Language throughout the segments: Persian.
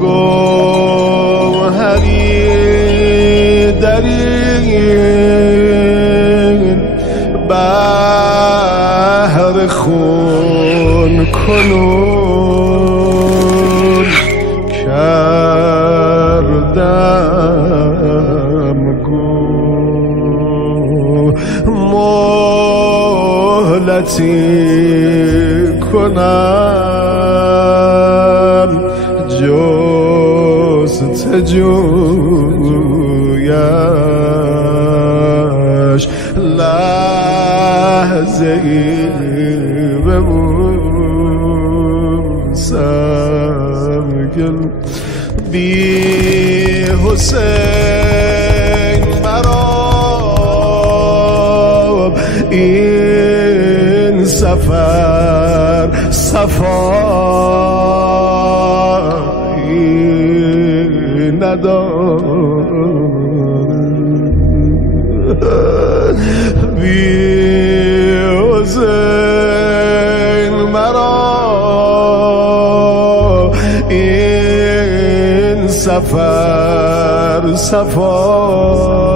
گوهری در این بحر خون کنون کردم مهلتی کنم جستجویش لحظه ای ببوسم گل بی حسین مرا این سفر صفایی ندارد بی حسین مرا این سفر صفایی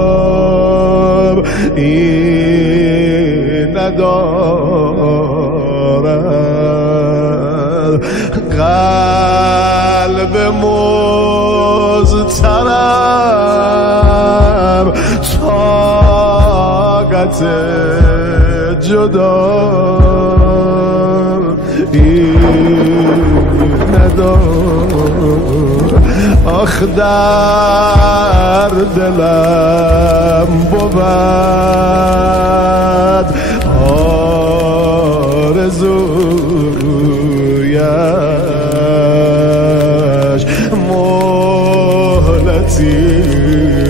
ندارد قلب مضطرب طاقت جدایی ندارد آخ در دلم بود آرزویش مهلتی